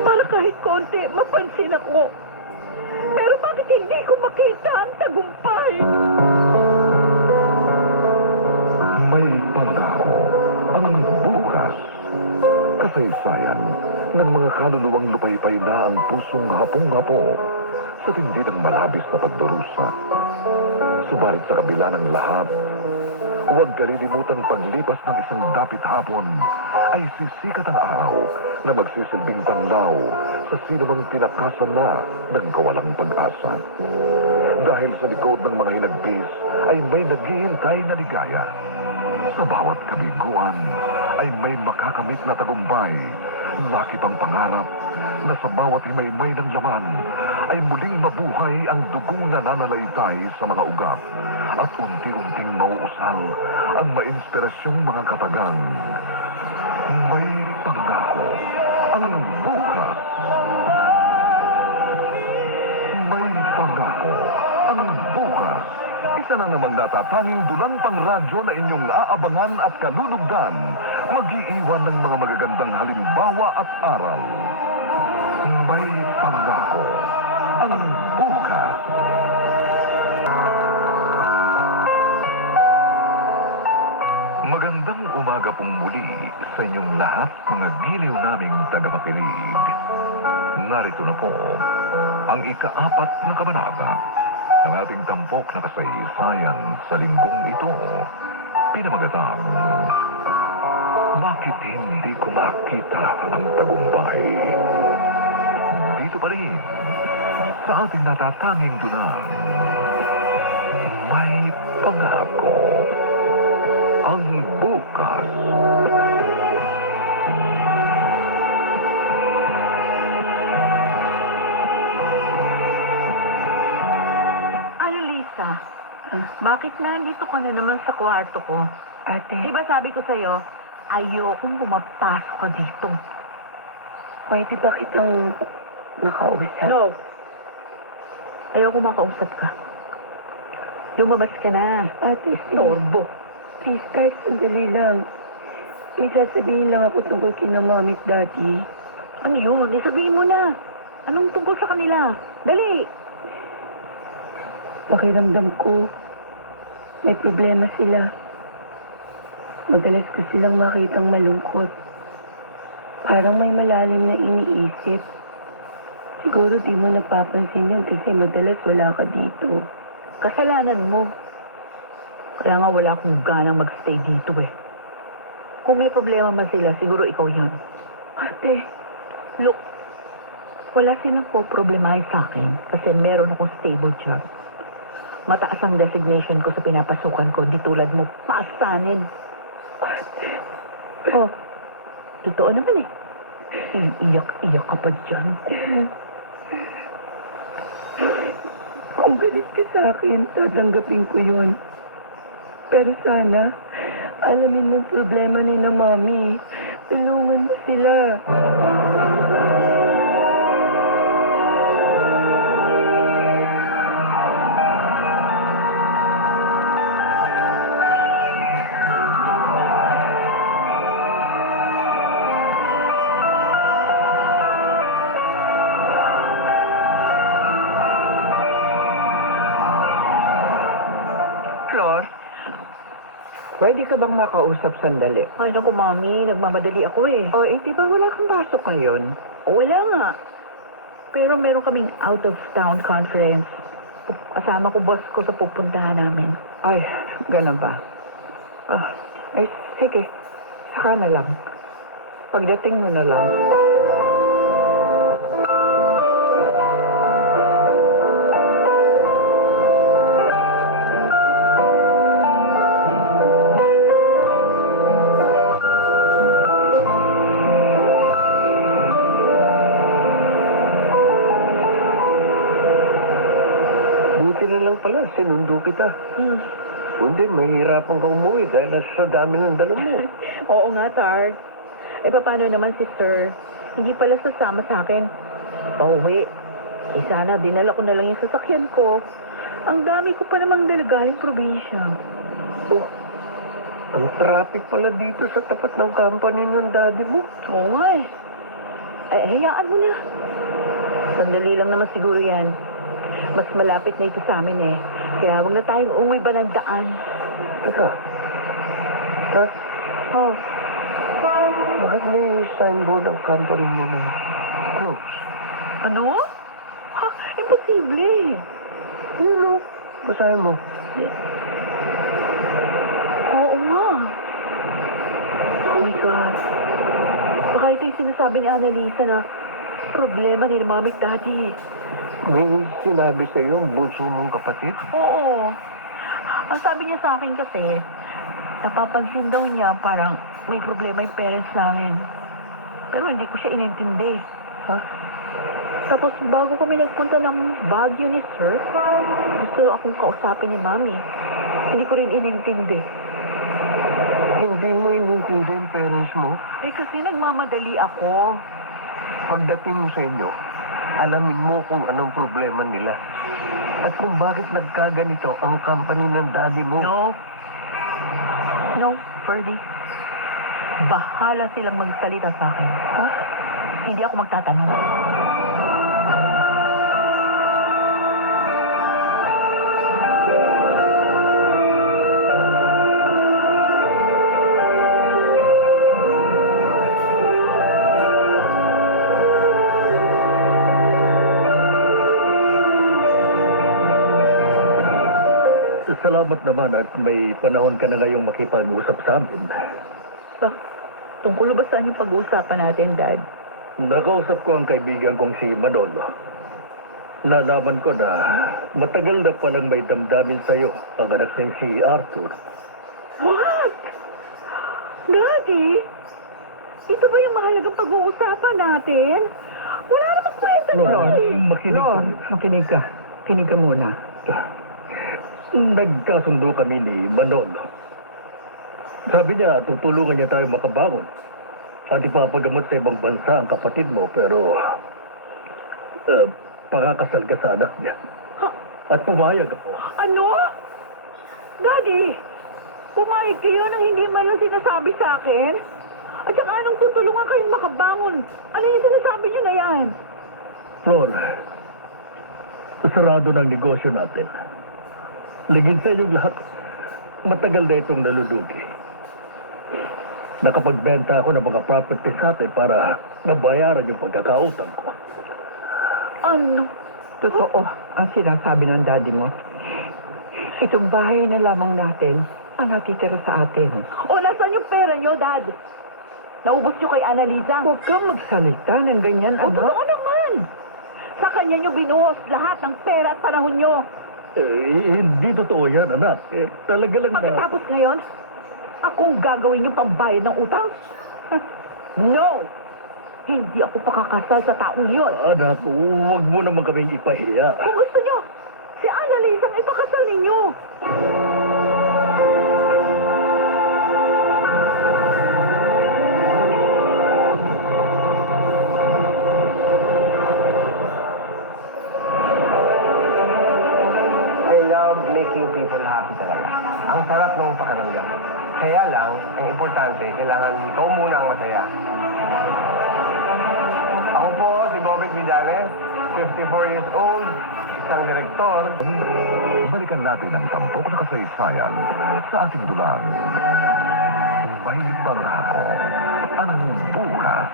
Para kahit konti, mapansin ako. Pero bakit hindi ko makita ang tagumpay? May pangako ang bukas. Kasaysayan ng mga kaluluwang lumaybay na ang pusong hapong-hapo sa tindi ng malabis na pagdurusa. Subalit sa kabila ng lahat, huwag kalilimutan paglipas ng isang dapit hapon ay sisikat ang araw na magsisilbing tanglaw sa sino mang tinakasan na ng kawalang pag-asa. Dahil sa likod ng mga hinagpis ay may naghihintay na ligaya. Sa bawat kabiguan ay may makakamit na tagumpay. Nakipang pangarap na sa bawat himaymay ng laman ay muling mabuhay ang dugong nananalaytay sa mga ugat at unti-unting mauusal ang mainspirasyong mga katagang. May pangako ang bukas. May pangako ang bukas. Isa na namang natatanging dulang pang radyo na inyong naaabangan at kalulugdan. Mag-iiwan ng mga magagandang halimbawa at aral. May pangako. Magandang umaga pong muli sa inyong lahat, mga giliw naming tagamakinig. Narito na po ang ikaapat na kabanata ng ating tampok na kasaysayan sa linggong ito. Pinamagatang, Bakit hindi ko makita ang tagumpay? Dito pa rin, sa ating natatanging dunang, may pangako ang bukas. Ano, Lisa? Bakit nandito ka na naman sa kwarto ko? Ate, Di ba sabi ko sa'yo, ayokong pumapasok ka dito. pwede ba kitang makausap? No. Ayoko makausap ka. Lumabas ka na. Ate, please, Norbo. please, kahit sandali lang. May sasabihin lang ako tungkol kina mami at daddy. Ano yun? Isabihin mo na. Anong tungkol sa kanila? Dali. Pakiramdam ko, may problema sila. Madalas ko silang makitang malungkot. Parang may malalim na iniisip. Siguro di mo napapansin yun kasi madalas wala ka dito. Kasalanan mo. Kaya nga wala akong ganang magstay dito eh. Kung may problema man sila, siguro ikaw yun. Ate, Look, wala silang po problemahin sa akin kasi meron akong stable job. Mataas ang designation ko sa pinapasukan ko, di tulad mo, pasanin. Oh, totoo naman eh. Iiyak-iyak ka pa dyan. Kung galit ka sa akin, tatanggapin ko yun. Pero sana, alamin mo problema ni na mami. Tulungan mo sila. Pwede ka bang makausap sandali? Ay, naku, mami, nagmamadali ako eh. O, eh, di ba wala kang pasok ngayon? Wala nga. Pero meron kaming out-of-town conference. Kasama ko boss ko sa pupuntahan namin. Ay, ganun ba? Ah, eh, sige. Saka na lang. Pagdating mo na lang. Dami ng dala mo. Oo nga, Tart. Eh, paano naman si Sir? Hindi pala sasama sa akin. Pauwi. Eh, sana dinala ko na lang yung sasakyan ko. Ang dami ko pa namang dalagaling probinsya. Oh, ang traffic pala dito sa tapat ng company ng daddy mo. Oo nga eh. Ay, hayaan mo na. Sandali lang naman siguro yan. Mas malapit na ito sa amin eh. Kaya huwag na tayong umuwi ba ng daan. Teka. Tat, Oh, bakit may signboard ang company mo na close? ano? Ha? Imposible. Ano? Basahin mo. Oo nga. Oh my God. Baka ito yung sinasabi ni Annalisa na problema ni Mami Daddy. May sinabi sa iyo ang bunso mong kapatid? Oo. Ang sabi niya sa akin kasi, napapansin daw niya parang may problema yung parents namin. Pero hindi ko siya inintindi. Ha? Tapos bago kami nagpunta ng Baguio ni Sir, gusto akong kausapin ni Mami. Hindi ko rin inintindi. Hindi mo inintindi ang parents mo? Eh kasi nagmamadali ako. Pagdating mo sa inyo, alamin mo kung anong problema nila. At kung bakit nagkaganito ang company ng daddy mo. No. No, Ferdy. Bahala silang magsalita sa akin. Ha? Hindi ako magtatanong. Salamat naman at may panahon ka na ngayong makipag-usap sa amin. Bak, tungkol ba saan yung pag-uusapan natin, Dad? Nakausap ko ang kaibigan kong si Manolo. Nalaman ko na matagal na palang may damdamin sa'yo ang anak niyang si Arthur. What? Daddy? Ito ba yung mahalagang pag-uusapan natin? Wala namang kwenta Lord, nun eh. makinig ka. makinig ka. Kinig ka muna. Nagkasundo kami ni Manolo. Sabi niya, tutulungan niya tayo makabangon. At ipapagamot sa ibang bansa ang kapatid mo, pero... Uh, pakakasal ka sa anak niya. At pumayag ako. Ano? Daddy, pumayag kayo nang hindi man lang sinasabi sa akin? At saka anong tutulungan kayong makabangon? Ano yung sinasabi niyo na yan? Flor, sarado ng negosyo natin. Ligid sa inyong lahat, matagal na itong nalulugi. Nakapagbenta ako ng mga property sa atin para mabayaran yung pagkakautang ko. Ano? Totoo ang sinasabi ng daddy mo. Itong bahay na lamang natin ang natitira sa atin. O nasaan yung pera niyo, Dad? Naubos niyo kay Annalisa? Huwag kang magsalita ng ganyan, O, ano? totoo naman. Sa kanya niyo binuhos lahat ng pera at panahon niyo. Eh, hindi totoo yan, anak. Eh, talaga lang na... Pagkatapos ngayon, akong gagawin yung pambayad ng utang? no! Hindi ako pakakasal sa taong yun. Anak, huwag mo naman kaming ipahiya. Kung gusto niyo, si Annalisa ang ipakasal ninyo. Kaya lang, ang importante, kailangan ikaw muna ang masaya. Ako po, si Bobet Villanes, 54 years old, isang direktor. Balikan natin ang tampok na kasaysayan sa ating dulang. May pangako ang bukas.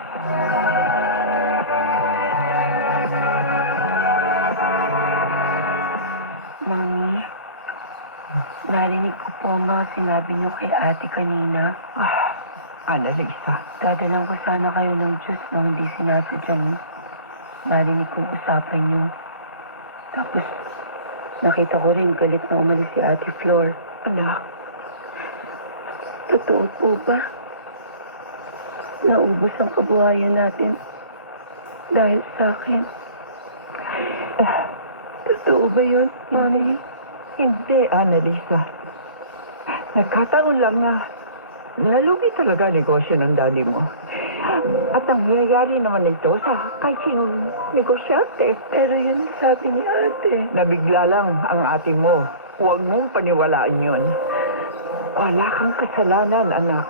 Sinabi niyo kay ate kanina. Ah, Annalisa, Dadalang ko sana kayo ng Diyos nang hindi sinasadyang narinig kong usapan niyo. Tapos, nakita ko rin galit na umalis si Ate Flor. anak, Totoo po ba? Naubos ang kabuhayan natin dahil sa akin. Totoo ba yun, Mami? hindi, Annalisa. Nagkataon lang na nalugi talaga negosyo ng daddy mo. At ang nangyayari naman ito sa kahit sinong negosyante. Pero yun sabi ni ate. Nabigla lang ang ate mo. Huwag mong paniwalaan yun. Wala kang kasalanan, anak.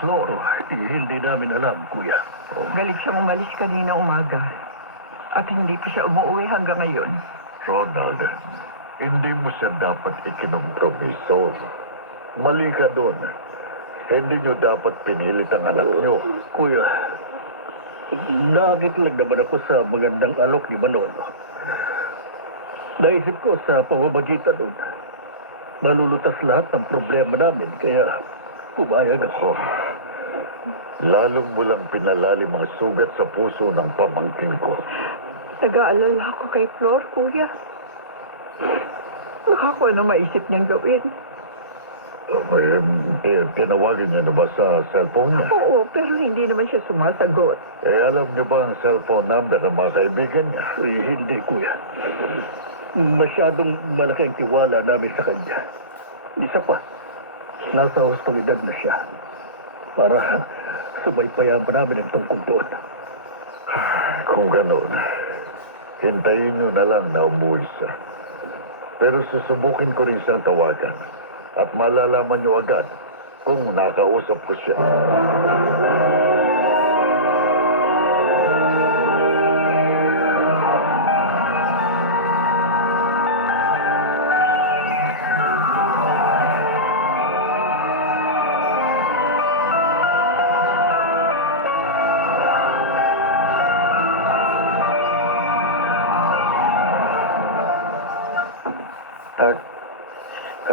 Flor? Eh, hindi namin alam, kuya. Galing siyang umalis kanina umaga. At hindi pa siya umuwi hanggang ngayon. Ronald, hindi mo siya dapat ikinompromiso. Mali ka doon. Hindi nyo dapat pinilit ang anak nyo. Kuya, nakakitlag naman ako sa magandang alok ni Manolo. Naisip ko sa pamamagitan doon. Malulutas lahat ng problema namin, kaya pumayag ako. Lalong mo lang pinalalim ang sugat sa puso ng pamangkin ko. Nag-aalala ako kay Flor, kuya. Baka ko ano maisip niyang gawin. Eh, eh, tinawagan niya na ba sa cellphone niya? Oo, pero hindi naman siya sumasagot. Eh, alam niyo ba ang cellphone number ng mga kaibigan niya? Eh, hindi, kuya. Masyadong malaki ang tiwala namin sa kanya. Isa pa, nasa hospitalidad na siya. Para subaypayan pa namin ang tungkol doon. Kung gano'n, hintayin niyo na lang na umuwi siya. Pero susubukin ko rin siyang tawagan. At malalaman niyo agad kung nakausap ko siya.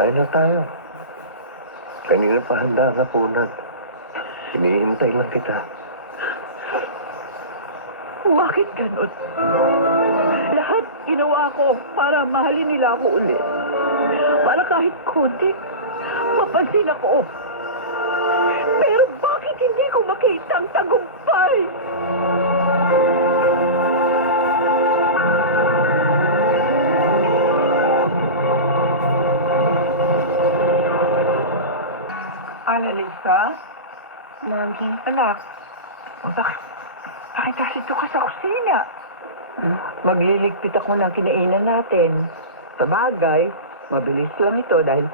Kain na tayo. Kanina pa handa ang hapunan. Hinihintay lang kita. Bakit ganon? Lahat ginawa ko para mahalin nila ako ulit. Para kahit konti, mapansin ako. Pero bakit hindi ko makita ang tagumpay? Mami, Anak, bakit? Bakit narito ka sa kusina? Magliligpit ako ng kinainan natin. Sa bagay, mabilis lang ito dahil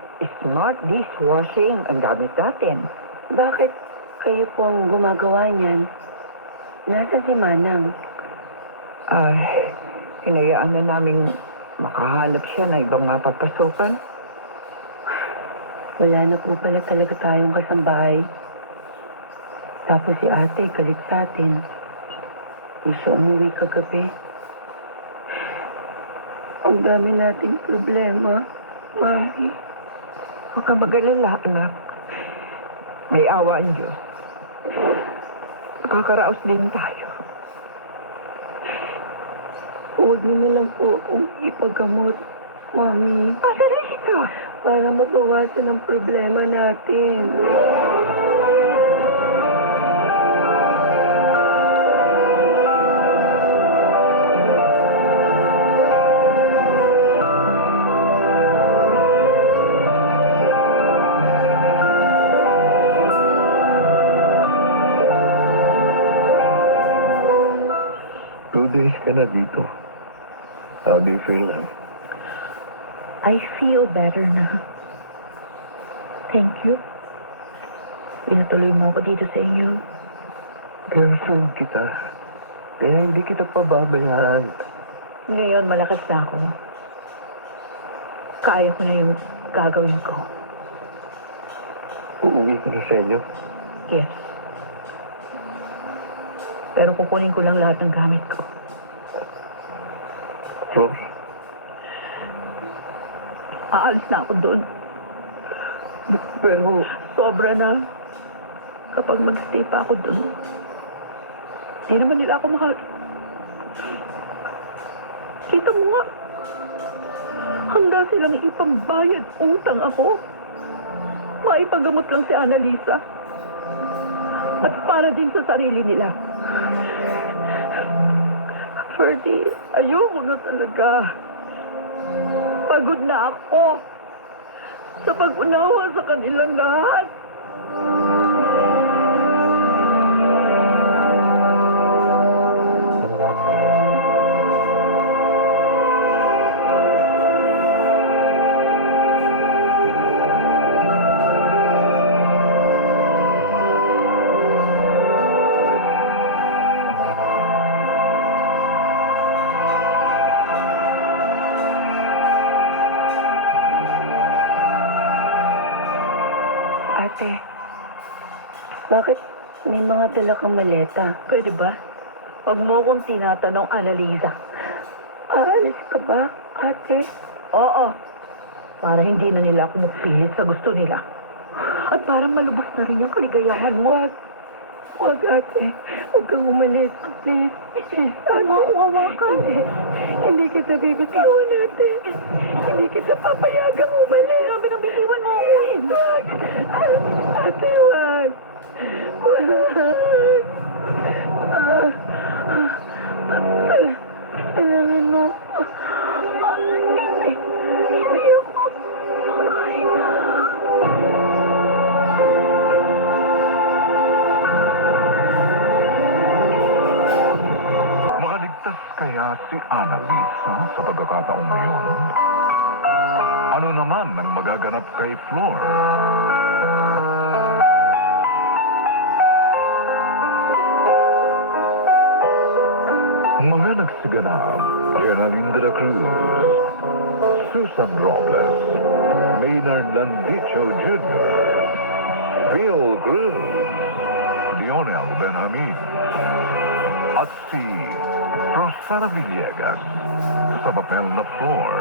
smart dishwashing ang gamit natin. bakit kayo po ang gumagawa niyan? Nasa si Manang. Ay, inayaan na namin makahanap siya ng ibang mapapasukan. Wala na po pala talaga tayong kasambahay. Tapos si ate, galit sa atin. Gusto umuwi kagabi. Ang dami nating problema, Mami. Huwag ka mag-alala, anak. May awa ang Diyos. Makakaraos din tayo. Huwag niyo na lang po akong ipagamot, Mami. Para na ito. Para mabawasan ang problema natin. Na dito. How do you feel now? I feel better na. Thank you. Pinatuloy mo ako dito sa inyo. Girlfriend kita. Kaya hindi kita pababayaan. Ngayon, malakas na ako. Kaya ko na yung gagawin ko. Uuwi ko na sa inyo. Yes. Pero kukunin ko lang lahat ng gamit ko. Flor, Aalis na ako doon. pero Sobra na. Kapag mag-stay pa ako doon. Hindi naman nila ako mahal. Kita mo nga. Handa silang ipambayad utang ako. Maipagamot lang si Annalisa. At para din sa sarili nila. Ferdy, ayoko na talaga. Pagod na ako sa pag-unawa sa kanilang lahat. Dala kang maleta? Pwede ba? Huwag mo akong tinatanong, Annalisa. Aalis ka ba, ate? Oo. Para hindi na nila ako mapilit sa gusto nila. At para malubos na rin yung kaligayahan mo. Huwag. Huwag, ate. Huwag kang umalis. Please. Please, ate. Mawawa ka. Hindi. Hindi kita bibitawan, ate. Hindi kita papayagang umalis. Sabi ng bitiwan mo ako. Huwag. Ate, huwag. Kailangan mo. Ah, Robles, Maynard Landicho Jr., Phil Cruz, Lionel Benjamin, at si Rosana Villegas sa papel na Flor.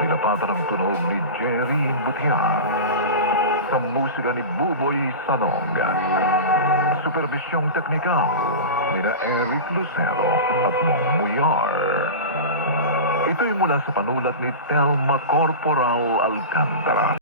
Pinapatan ang tunog ni Jerry Butia sa musika ni Buboy Salonga. Supervisyong teknikal ni na Eric Lucero at Mong Muyar. Mula sa panulat ni Telma Corporal Alcantara.